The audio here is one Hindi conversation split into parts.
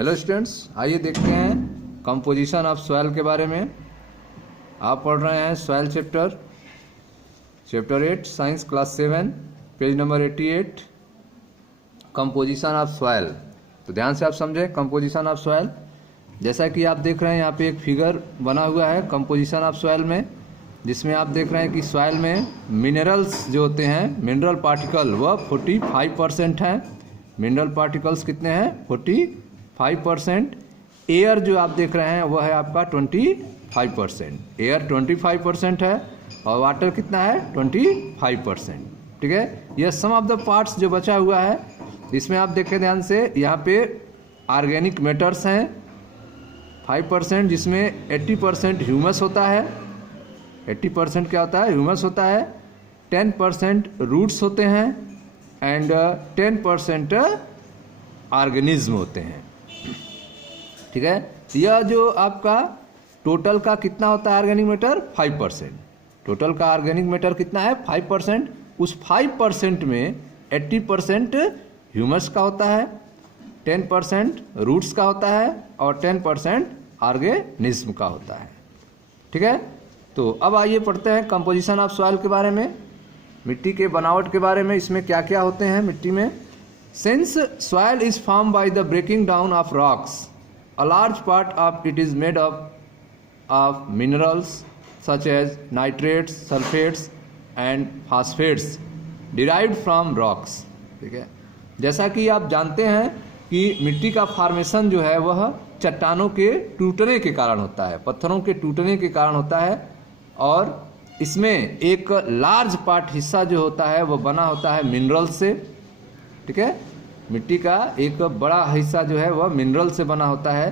हेलो स्टूडेंट्स, आइए देखते हैं कंपोजिशन ऑफ सॉइल के बारे में। आप पढ़ रहे हैं soil chapter 8 science class 7 page number 88 composition of soil. तो ध्यान से आप समझें कंपोजिशन ऑफ सॉइल। जैसा कि आप देख रहे हैं यहाँ पे एक फिगर बना हुआ है कंपोजिशन ऑफ सॉइल में, जिसमें आप देख रहे हैं कि सॉइल में मिनरल्स जो होते हैं, मिनरल पार्टिकल, वह 45% हैं। मिनरल पार्टिकल्स कितने हैं? 45%। एयर जो आप देख रहे हैं वह है आपका 25%। एयर 25% है और वाटर कितना है? 25%। ठीक है, यह सम ऑफ द पार्ट्स जो बचा हुआ है, इसमें आप देखें ध्यान से, यहाँ पे ऑर्गेनिक मैटर्स हैं 5%, जिसमें 80% ह्यूमस होता है। 80% क्या होता है? ह्यूमस होता है। 10% रूट्स होते हैं एंड 10% ऑर्गेनिज्म होते हैं। ठीक है, यह जो आपका टोटल का कितना होता है ऑर्गेनिक मैटर? 5%। टोटल का ऑर्गेनिक मैटर कितना है? 5%। उस 5% में 80% ह्यूमस का होता है, 10% रूट्स का होता है और 10% ऑर्गेनिज्म का होता है। ठीक है, तो अब आइए पढ़ते हैं कंपोजिशन ऑफ सॉइल के बारे में, मिट्टी के बनावट के बारे में। इसमें क्या क्या होते हैं मिट्टी में? Since soil is form by the breaking down of rocks, a large part of it is made up of minerals such as nitrates, sulfates and phosphates derived from rocks। ठीक है, जैसा कि आप जानते हैं कि मिट्टी का फॉर्मेशन जो है वह चट्टानों के टूटने के कारण होता है, पत्थरों के टूटने के कारण होता है, और इसमें एक लार्ज पार्ट हिस्सा जो होता है वह बना होता है मिनरल से। ठीक है, मिट्टी का एक बड़ा हिस्सा जो है वह मिनरल से बना होता है,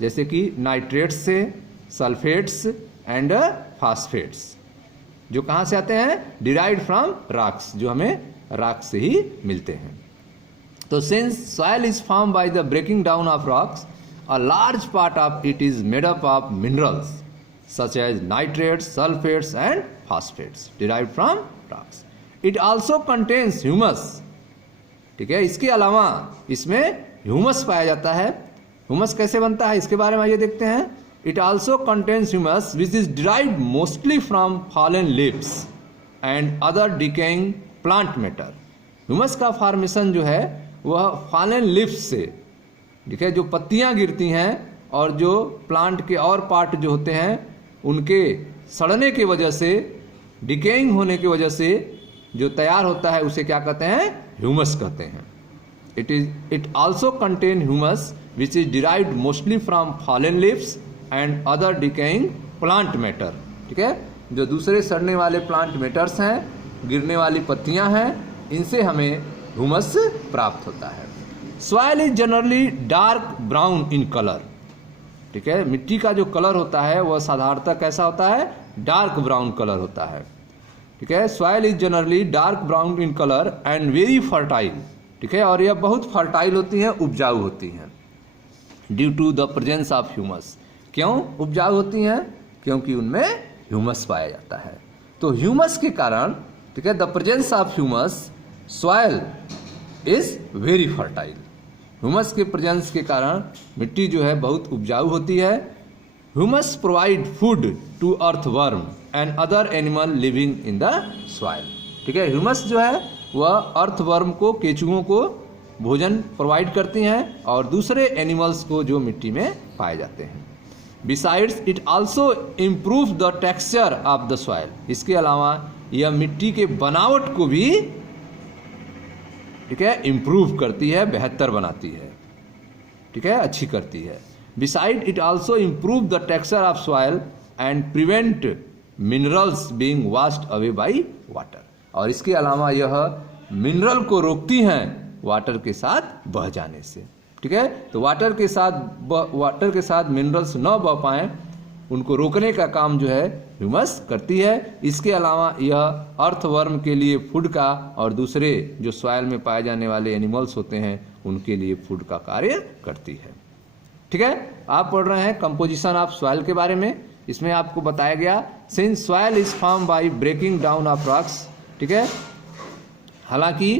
जैसे कि नाइट्रेट्स से, सल्फेट्स एंड फास्फेट्स, जो कहाँ से आते हैं? डिराइव्ड फ्रॉम रॉक्स, जो हमें रॉक से ही मिलते हैं। तो since soil is form by the breaking down of rocks, a large part of it is made up of minerals such as nitrates, sulfates and phosphates derived from rocks. It also contains humus। ठीक है, इसके अलावा इसमें ह्यूमस पाया जाता है। ह्यूमस कैसे बनता है इसके बारे में आइए देखते हैं। It also contains humus which is derived mostly from fallen leaves and other decaying plant matter। Humus का फॉर्मेशन जो है वह फॉलन लीव्स से, ठीक है, जो पत्तियां गिरती हैं और जो प्लांट के और पार्ट जो होते हैं उनके सड़ने की वजह से, डिकेइंग होने की वजह से जो तैयार होता है उसे क्या कहते हैं? ह्यूमस कहते हैं। It also contain humus which is derived mostly from fallen leaves and other decaying plant matter. ठीक है, जो दूसरे सड़ने वाले प्लांट मैटर्स हैं, गिरने वाली पत्तियां हैं, इनसे हमें ह्यूमस प्राप्त होता है। Soil is generally dark brown in colour. ठीक है, मिट्टी का जो कलर होता है वह साधारणतः कैसा होता है? डार्क ब्राउन कलर होता है। ठीक है, soil is generally dark brown in colour and very fertile. ठीक है, और यह बहुत फर्टाइल होती हैं, उपजाऊ होती हैं, due to the presence of humus. क्यों उपजाऊ होती हैं? क्योंकि उनमें ह्यूमस पाया जाता है। तो ह्यूमस के कारण, ठीक है, the presence of humus, soil is very fertile. Humus के प्रेजेंस के कारण मिट्टी जो है बहुत उपजाऊ होती है। Humus provide food to earthworm and other animal living in the soil. ठीक है, ह्यूमस जो है वह अर्थवर्म को, केचुओं को भोजन प्रोवाइड करती हैं और दूसरे एनिमल्स को जो मिट्टी में पाए जाते हैं। Besides it also improve the texture of the soil. इसके अलावा यह मिट्टी के बनावट को भी, ठीक है, इम्प्रूव करती है, बेहतर बनाती है। ठीक है, अच्छी करती है। Beside it also improve the texture of soil and prevent minerals being washed away by water. और इसके अलावा यह मिनरल को रोकती हैं वाटर के साथ बह जाने से। ठीक है, तो वाटर के साथ मिनरल्स न बह पाए, उनको रोकने का काम जो है ह्यूमस करती है। इसके अलावा यह अर्थवर्म के लिए फूड का और दूसरे जो सॉइल में पाए जाने वाले एनिमल्स होते हैं उनके लिए फूड का कार्य करती है। ठीक है, आप पढ़ रहे हैं कंपोजिशन ऑफ सॉइल के बारे में। इसमें आपको बताया गया since soil is form by breaking down of rocks. ठीक है, हालांकि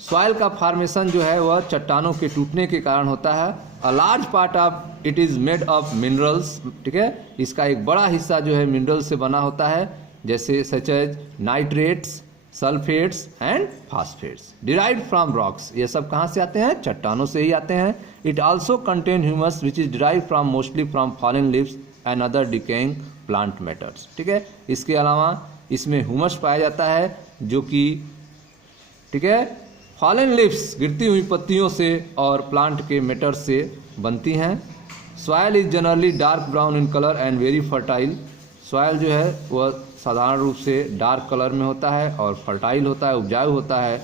सॉइल का फॉर्मेशन जो है वह चट्टानों के टूटने के कारण होता है। अ large part of it is made of minerals, ठीक है, इसका एक बड़ा हिस्सा जो है मिनरल से बना होता है, जैसे such as nitrates, sulphates and phosphates derived from rocks. ये सब कहाँ से आते हैं? चट्टानों से ही आते हैं। It also contain humus which is derive from mostly from fallen leaves and other decaying plant matters, ठीक है। इसके अलावा इसमें ह्यूमस पाया जाता है जो कि, ठीक है, फॉलन लीव्स गिरती हुई पत्तियों से और प्लांट के मैटर से बनती हैं। Soil is generally dark brown in colour and very fertile. Soil जो है वह साधारण रूप से डार्क कलर में होता है और फर्टाइल होता है, उपजाऊ होता है।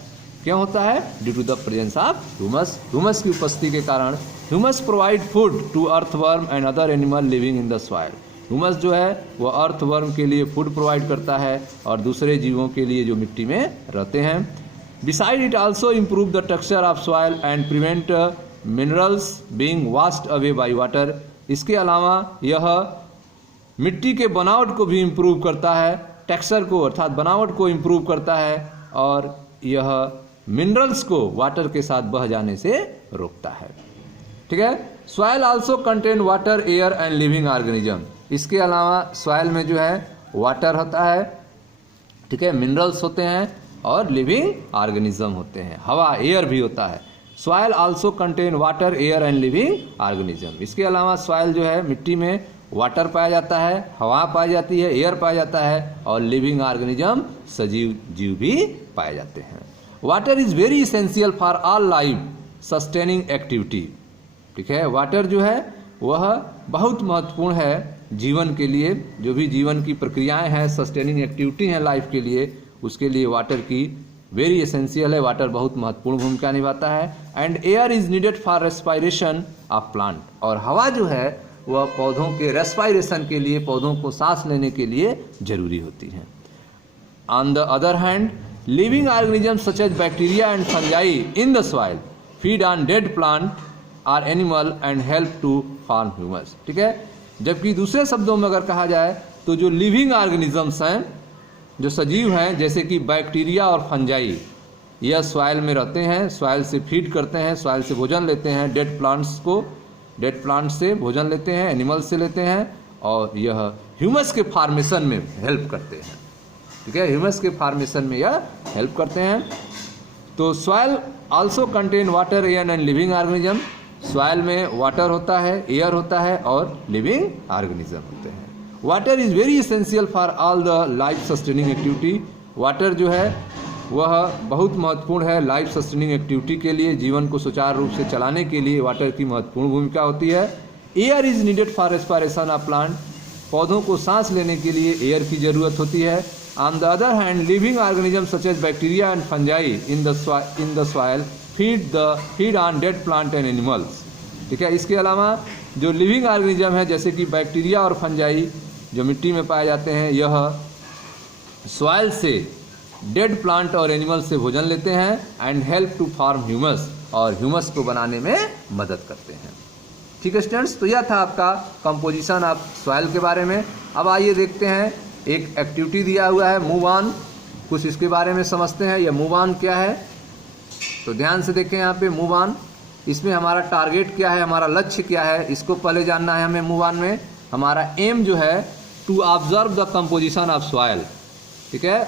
क्यों होता है? Due to the presence of humus. Humus की उपस्थिति के कारण। Humus provide food to earthworm and other animal living in the soil. Humus जो है वह अर्थवर्म के लिए फूड प्रोवाइड करता है और दूसरे जीवों के लिए जो मिट्टी में रहते हैं। Beside it also improve the texture of soil and prevent minerals being washed away by water. इसके अलावा यह मिट्टी के बनावट को भी इम्प्रूव करता है, टेक्सचर को अर्थात बनावट को इम्प्रूव करता है, और यह मिनरल्स को वाटर के साथ बह जाने से रोकता है, ठीक है। Soil also contain water, air and living organism. इसके अलावा सॉयल में जो है वाटर होता है, ठीक है, मिनरल्स होते हैं और लिविंग ऑर्गेनिज्म होते हैं, हवा, एयर भी होता है। Soil also contain water, air and living organism. इसके अलावा सॉयल जो है मिट्टी में वाटर पाया जाता है, हवा पाई जाती है, एयर पाया जाता है और लिविंग ऑर्गेनिज्म सजीव जीव भी पाए जाते हैं। Water is very essential for all life sustaining activity, ठीक है। वाटर जो है वह बहुत महत्वपूर्ण है जीवन के लिए, जो भी जीवन की प्रक्रियाएं हैं, सस्टेनिंग एक्टिविटी हैं लाइफ के लिए, उसके लिए वाटर की वेरी एसेंशियल है। वाटर बहुत महत्वपूर्ण भूमिका निभाता है। And air is needed for respiration of plant. और हवा जो है वह पौधों के रेस्पायरेशन के लिए, पौधों को सांस लेने के लिए जरूरी होती है। On the other hand, living organism such as bacteria and fungi in the soil feed on dead plant or animal and help to form humus, ठीक है। जबकि दूसरे शब्दों में अगर कहा जाए तो जो लिविंग ऑर्गेनिजम्स हैं, जो सजीव हैं, जैसे कि बैक्टीरिया और फंजाई, यह सॉइल में रहते हैं, सॉइल से फीड करते हैं, सॉइल से भोजन लेते हैं, डेड प्लांट से भोजन लेते हैं, एनिमल से लेते हैं, और यह ह्यूमस के फॉर्मेशन में हेल्प करते हैं, ठीक है। ह्यूमस के फॉर्मेशन में यह हेल्प करते हैं। तो soil also contain water, air and living organism. Soil में वाटर होता है, एयर होता है और लिविंग ऑर्गेनिज्म होते हैं। Water is very essential for all the life sustaining activity. Water जो है वह बहुत महत्वपूर्ण है लाइफ सस्टेनिंग एक्टिविटी के लिए, जीवन को सुचारू रूप से चलाने के लिए वाटर की महत्वपूर्ण भूमिका होती है। Air is needed for respiration of plant. पौधों को सांस लेने के लिए एयर की जरूरत होती है। On the other hand, living organism such as bacteria and fungi in the soil feed on dead plant and animals, ठीक है। इसके अलावा जो लिविंग ऑर्गेनिज्म है, जैसे कि बैक्टीरिया और फंजाई जो मिट्टी में पाए जाते हैं, यह सॉइल से डेड प्लांट और एनिमल से भोजन लेते हैं and help to form humus, और ह्यूमस को बनाने में मदद करते हैं, ठीक है स्टूडेंट्स। तो यह था आपका कंपोजिशन ऑफ सॉइल के बारे में। अब आइए देखते हैं, एक एक्टिविटी दिया हुआ है मूव ऑन, कुछ इसके बारे में समझते हैं। यह मूव ऑन क्या है, तो ध्यान से देखें यहाँ पे मूव ऑन। इसमें हमारा टारगेट क्या है, हमारा लक्ष्य क्या है, इसको पहले जानना है हमें। मूव ऑन में हमारा एम जो है to observe the composition of soil, ठीक है,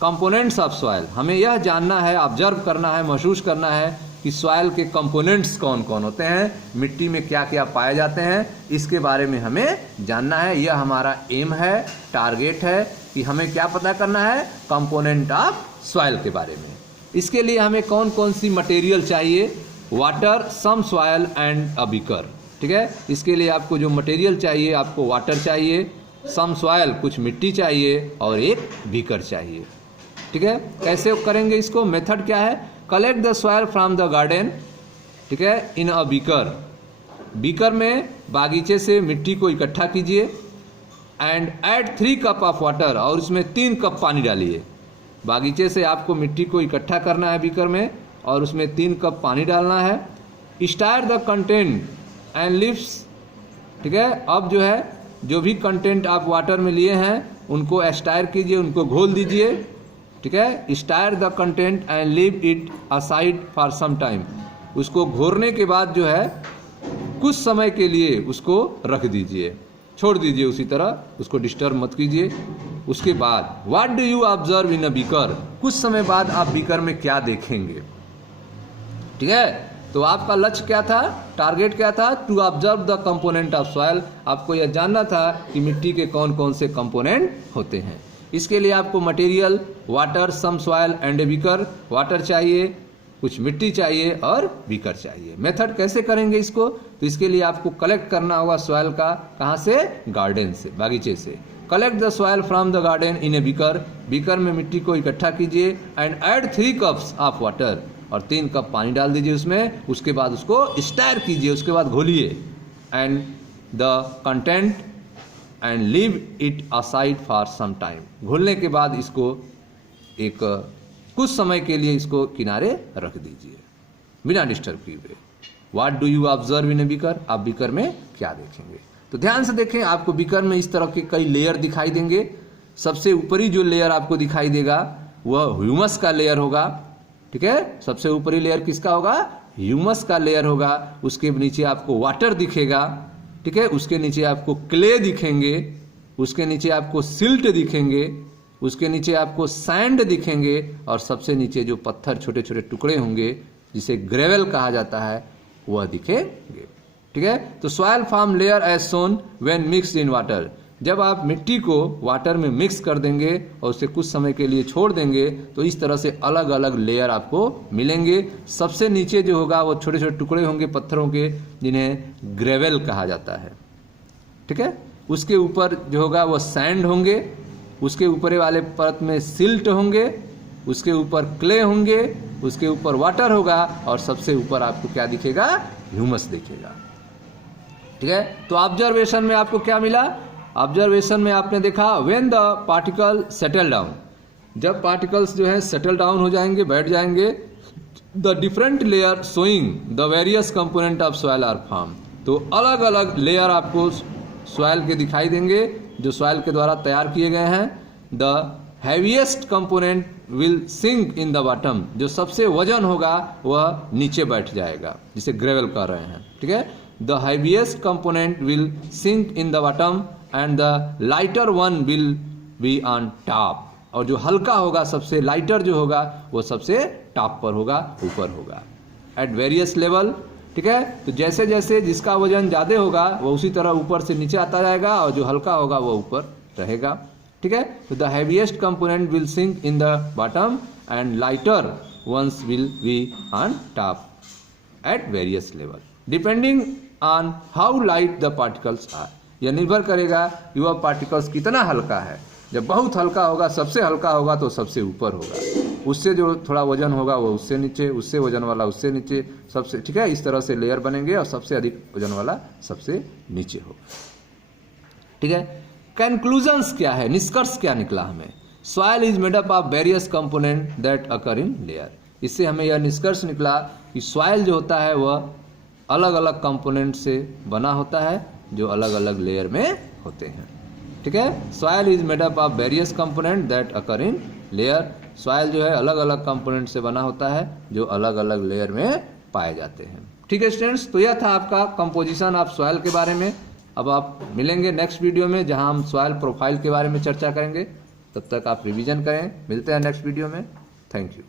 कंपोनेंट्स ऑफ सॉइल। हमें यह जानना है, ऑब्जर्व करना है, महसूस करना है कि सॉइल के कंपोनेंट्स कौन कौन होते हैं, मिट्टी में क्या क्या पाए जाते हैं, इसके बारे में हमें जानना है। यह हमारा एम है, टारगेट है कि हमें क्या पता करना है, कंपोनेंट ऑफ सॉइल के बारे में। इसके लिए हमें कौन कौन सी मटेरियल चाहिए, water, some soil and a beaker, ठीक है। इसके लिए आपको जो मटेरियल चाहिए, आपको वाटर चाहिए, सम सॉइल कुछ मिट्टी चाहिए और एक बीकर चाहिए, ठीक है। कैसे करेंगे इसको, मेथड क्या है, collect the soil from the garden, ठीक है, इन अ बीकर। बीकर में बागीचे से मिट्टी को इकट्ठा कीजिए and add 3 cup of water, और उसमें 3 कप पानी डालिए। बागीचे से आपको मिट्टी को इकट्ठा करना है बीकर में, और उसमें 3 कप पानी डालना है। Stir the content and leaves, ठीक है। अब जो है जो भी कंटेंट आप वाटर में लिए हैं उनको स्टायर कीजिए, उनको घोल दीजिए, ठीक है। Stir the content and leave it aside for some time, उसको घोरने के बाद जो है कुछ समय के लिए उसको रख दीजिए, छोड़ दीजिए उसी तरह, उसको डिस्टर्ब मत कीजिए। उसके बाद what do you observe in a beaker, कुछ समय बाद आप बीकर में क्या देखेंगे, ठीक है। तो आपका लक्ष्य क्या था, टारगेट क्या था, to observe the component of soil, आपको यह जानना था कि मिट्टी के कौन कौन से कंपोनेंट होते हैं। इसके लिए आपको material, water, some soil and a beaker, water चाहिए, कुछ मिट्टी चाहिए और बीकर चाहिए। मेथड कैसे करेंगे इसको, तो इसके लिए आपको कलेक्ट करना होगा सॉइल का, कहाँ से, गार्डन से, बागीचे से। Collect the soil from the garden in a beaker, beaker में मिट्टी को इकट्ठा कीजिए and add 3 cups of water, और 3 कप पानी डाल दीजिए उसमें। उसके बाद उसको स्टायर कीजिए, उसके बाद घोलिए and the content and leave it aside for some time, घोलने के बाद इसको एक कुछ समय के लिए इसको किनारे रख दीजिए बिना डिस्टर्ब किए हुए। What do you observe in a beaker, आप बीकर में क्या देखेंगे। तो ध्यान से देखें, आपको बीकर में इस तरह के कई लेयर दिखाई देंगे। सबसे ऊपरी जो लेयर आपको दिखाई देगा वह ह्यूमस का लेयर होगा, ठीक है। सबसे ऊपरी लेयर किसका होगा, ह्यूमस का लेयर होगा। उसके नीचे आपको वाटर दिखेगा, ठीक है। उसके नीचे आपको क्ले दिखेंगे, उसके नीचे आपको सिल्ट दिखेंगे, उसके नीचे आपको सैंड दिखेंगे, और सबसे नीचे जो पत्थर छोटे छोटे टुकड़े होंगे जिसे ग्रेवल कहा जाता है वह दिखेंगे, ठीक है। तो soil form layer as soon when mixed in water, जब आप मिट्टी को वाटर में मिक्स कर देंगे और उसे कुछ समय के लिए छोड़ देंगे तो इस तरह से अलग अलग लेयर आपको मिलेंगे। सबसे नीचे जो होगा वो छोटे छोटे टुकड़े होंगे पत्थरों के, जिन्हें ग्रेवल कहा जाता है, ठीक है। उसके ऊपर जो होगा वो सैंड होंगे, उसके ऊपर वाले परत में सिल्ट होंगे, उसके ऊपर क्ले होंगे, उसके ऊपर वाटर होगा, और सबसे ऊपर आपको क्या दिखेगा, ह्यूमस दिखेगा, ठीक है। तो ऑब्जर्वेशन में आपको क्या मिला, ऑब्जर्वेशन में आपने देखा when the particle settle down, जब पार्टिकल्स जो है सेटल डाउन हो जाएंगे, बैठ जाएंगे, the different layer showing the various component of soil are form, तो अलग अलग लेयर आपको सॉइल के दिखाई देंगे जो सॉइल के द्वारा तैयार किए गए हैं। The heaviest component will sink in the bottom, जो सबसे वजन होगा वह नीचे बैठ जाएगा, जिसे ग्रेवल कह रहे हैं, ठीक है। The heaviest component will sink in the bottom and the lighter one will be on top, और जो हल्का होगा, सबसे लाइटर जो होगा वो सबसे टॉप पर होगा, ऊपर होगा। एट वेरियस लेवल, ठीक है। तो जैसे जैसे जिसका वजन ज़्यादा होगा वो उसी तरह ऊपर से नीचे आता जाएगा, और जो हल्का होगा वो ऊपर रहेगा, ठीक है। तो the heaviest component will sink in the bottom and lighter ones will be on top at various level, depending on how light the particles are, यह निर्भर करेगा कि वह पार्टिकल्स कितना हल्का है। जब बहुत हल्का होगा, सबसे हल्का होगा तो सबसे ऊपर होगा, उससे जो थोड़ा वजन होगा वो उससे नीचे, उससे वजन वाला उससे नीचे, सबसे, ठीक है। इस तरह से लेयर बनेंगे और सबसे अधिक वजन वाला सबसे नीचे होगा, ठीक है। कंक्लूजन्स क्या है, निष्कर्ष क्या निकला हमें, soil is made up of various component that occur in layer, इससे हमें यह निष्कर्ष निकला कि सॉइल जो होता है वह अलग अलग कंपोनेंट से बना होता है जो अलग अलग लेयर में होते हैं, ठीक है। Soil is made up of various component that occur in layer, soil जो है अलग अलग कंपोनेंट से बना होता है जो अलग अलग लेयर में पाए जाते हैं, ठीक है स्टूडेंट्स। तो यह था आपका कंपोजिशन ऑफ सॉइल के बारे में। अब आप मिलेंगे नेक्स्ट वीडियो में जहां हम सॉइल प्रोफाइल के बारे में चर्चा करेंगे। तब तक आप रिवीजन करें, मिलते हैं नेक्स्ट वीडियो में। Thank you.